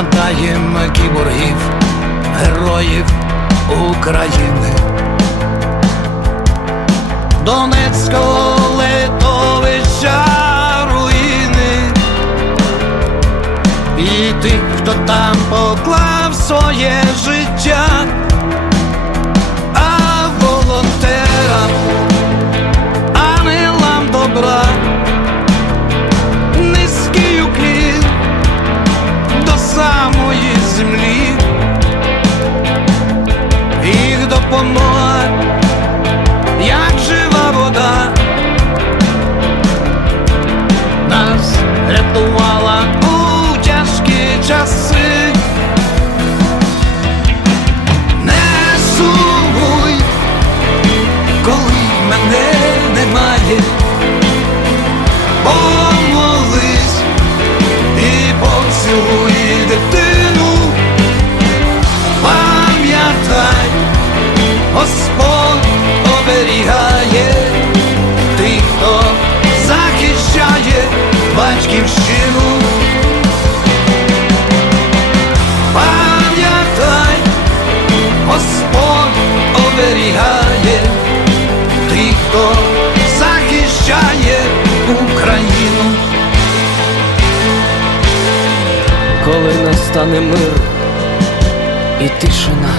Задаємо кіборгів, героїв України, Донецького литовища руїни, і тих, хто там поклав своє життя, допомога, як жива вода, нас рятувала у тяжкі часи. Не сумуй, коли мене немає, батьківщину. Пам'ятай, Господь оберігає тих, хто захищає Україну. коли настане мир і тишина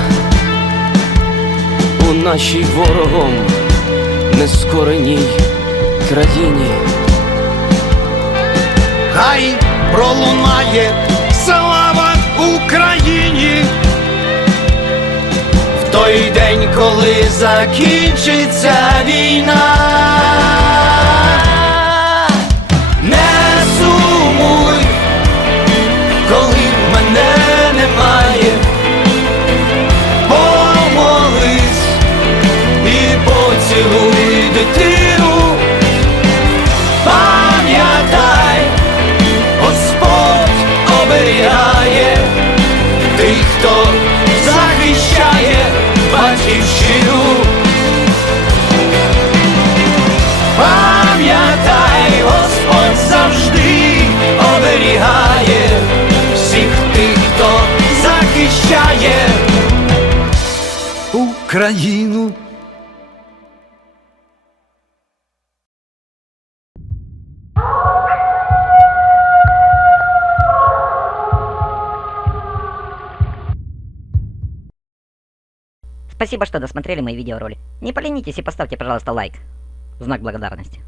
у нашій ворогом нескореній країні. Хай пролунає слава Україні. В той день, коли закінчиться війна. Оберігає тих, хто захищає батьківщину. Пам'ятай, Господь завжди оберігає всіх тих, хто захищає. Україну. Спасибо, что досмотрели мои видеоролики. Не поленитесь и поставьте, пожалуйста, лайк. В знак благодарности.